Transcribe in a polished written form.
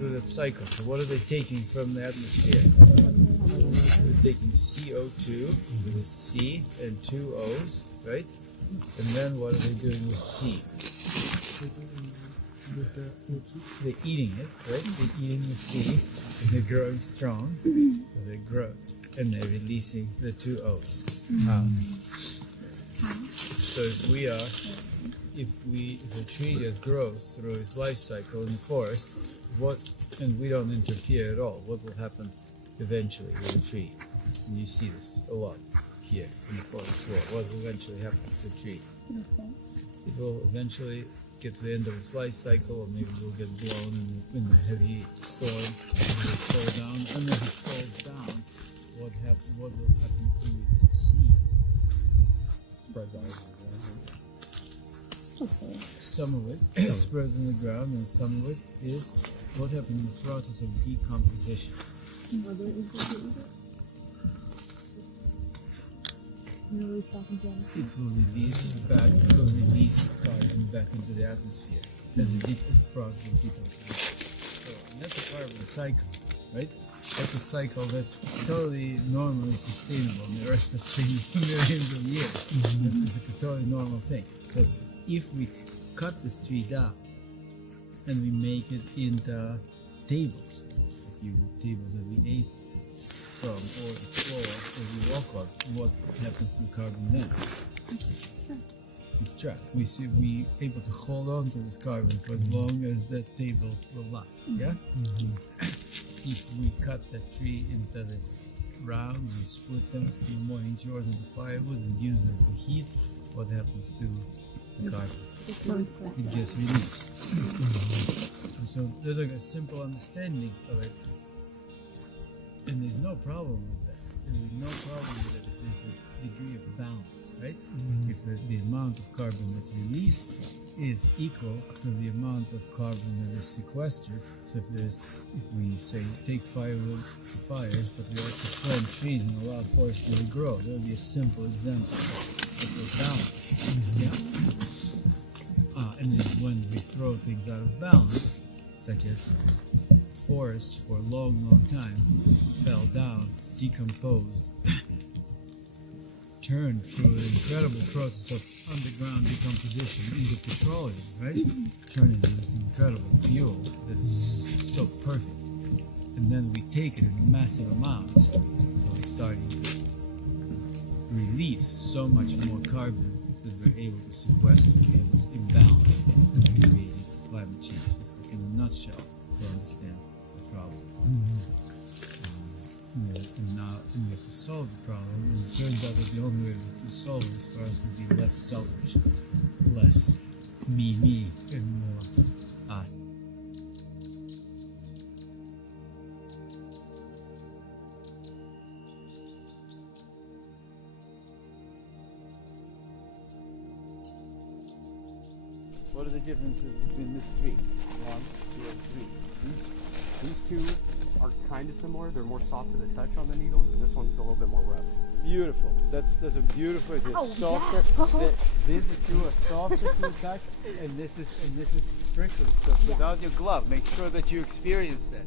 through that cycle. So what are they taking from the atmosphere? They're taking CO2 with a C and two O's, right? And then what are they doing with C? They're eating it, right? They're eating the C, and they're growing strong. So they grow, and they're releasing the two O's. So if a tree just grows through its life cycle in the forest, and we don't interfere at all, what will happen eventually with the tree? And you see this a lot here in the forest floor. What will eventually happen to the tree? It will eventually get to the end of its life cycle, or maybe it will get blown in a heavy storm, and it will fall down. And if it falls down, what will happen to its seed? Spread out. Some of it spreads on the ground, and some of it is what happens in the process of decomposition. It will release its carbon back into the atmosphere as a process of decomposition. So that's a part of the cycle, right? That's a cycle that's totally normally sustainable, and the rest is millions of years. It's a totally normal thing. So if we cut this tree down and we make it into tables, tables that we ate from, or the floor that we walk on, what happens to the carbon then? It's trapped. We able to hold on to this carbon for as long as that table will last. Yeah. If we cut that tree into the round, we split them a few more inches into firewood and use them for heat, what happens to the carbon? It gets released. So there's like a simple understanding of it. And there's no problem with that. There's no problem with it if there's a degree of balance, right? If the amount of carbon that's released is equal to the amount of carbon that is sequestered. So if we say take firewood for fires, but we also plant trees and allow forests to grow, that would be a simple example of the balance. And then when we throw things out of balance, such as forests for a long time fell down, decomposed, turned through an incredible process of underground decomposition into petroleum, right? Turned into this incredible fuel that is so perfect. And then we take it in massive amounts, so we're starting to release so much more carbon that we're able to sequester. We have this imbalance that created climate change. It's like in a nutshell to understand the problem. And now we have to solve the problem, and it turns out that the only way to solve it for us would be less selfish, less me, and more us. What are the differences between this tree? 1, 2, and 3. These two are kind of similar. They're more soft to the touch on the needles, and this one's a little bit more rough. Beautiful. That's a beautiful. It's softer. Yeah. These two are softer to the touch, and this is prickly. So without your glove, make sure that you experience that.